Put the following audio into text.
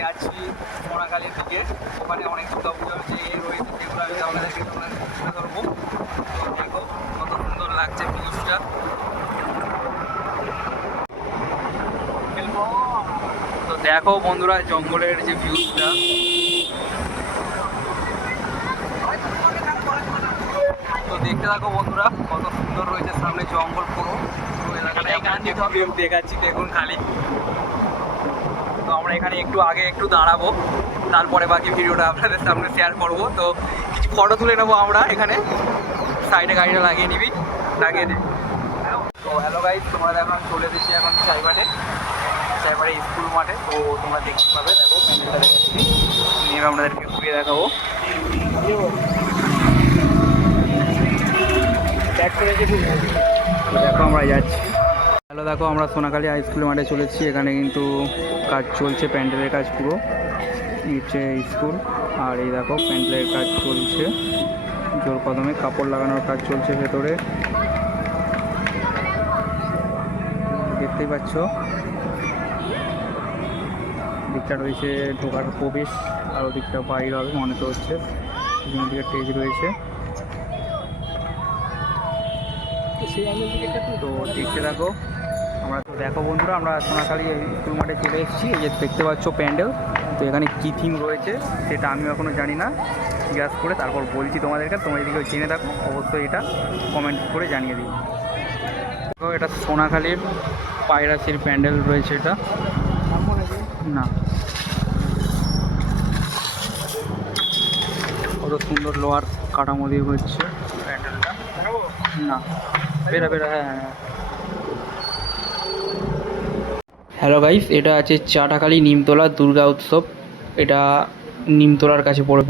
যাচ্ছি মরাকালীর দিকে। ওখানে অনেক দুর্গা পুজো যে রয়েছে যেগুলো আমি আপনাদেরকে তুলে ধরবো। তো দেখো কত সুন্দর লাগছে ভিউজটা তো দেখো বন্ধুরা জঙ্গলের যে ভিউজটা তো দেখতে থাকো বন্ধুরা কত সুন্দর রয়েছে সামনে জঙ্গল পুরো। এলাকাটা একটু দেখাচ্ছি দেখুন খালি। তো আমরা এখানে একটু আগে একটু দাঁড়াবো, তারপরে বাকি ভিডিওটা আপনাদের সামনে শেয়ার করব। তো কিছু ফটো তুলে নেব আমরা এখানে। সাইডে গাড়িটা লাগিয়ে নিবি, লাগিয়ে দে। তো হ্যালো গাইজ তোমরা দেখো আমি চলে এসেছি এখন চাইবাটে চাইবাটে স্কুল মাঠে, তো তোমরা দেখতে পাবে, দেখো নিয়ে আপনাদেরকে ঘুরিয়ে দেখাবো। দেখো আমরা যাচ্ছি। হ্যালো, দেখো, আমরা সোনাকালী হাই স্কুল মাঠে চলেছি। এখানে কিন্তু কাজ চলছে, প্যান্ডেলের কাজ পুরো। হচ্ছে স্কুল আর এই দেখো, প্যান্ডেলের কাজ চলছে। জোর কদমে কাপড় লাগানোর কাজ চলছে ভেতরে। দেখতেই পাচ্ছ? দিকটা রয়েছে ঢোকার প্রবেশ, আর ওদিকটা বাইর হবে, মনে তো হচ্ছে। দিকে স্টেজ রয়েছে। তো, দেখতে থাকো। আমরা তো দেখো বন্ধুরা, আমরা সোনাখালী স্কুল মাঠে চলে এসেছি। এই যে দেখতে পাচ্ছ প্যান্ডেল। তো এখানে কী থিম রয়েছে সেটা আমি এখনও জানি না। জিজ্ঞাসা করে তারপর বলছি তোমাদেরকে, তোমরা যদি কেউ জেনে থাকো। অবশ্যই এটা কমেন্ট করে জানিয়ে দিই দেখো, এটা সোনাখালীর পায়রাসির প্যান্ডেল রয়েছে এটা। না। কত সুন্দর লোহার কাঠামো দিয়ে হচ্ছে প্যান্ডেলটা। না। বেরা বেরা হ্যাঁ হ্যাঁ। হ্যালো গাইস এটা আছে চাটাখালী নিমতলা দুর্গা উৎসব। এটা নিমতলার কাছে পড়ে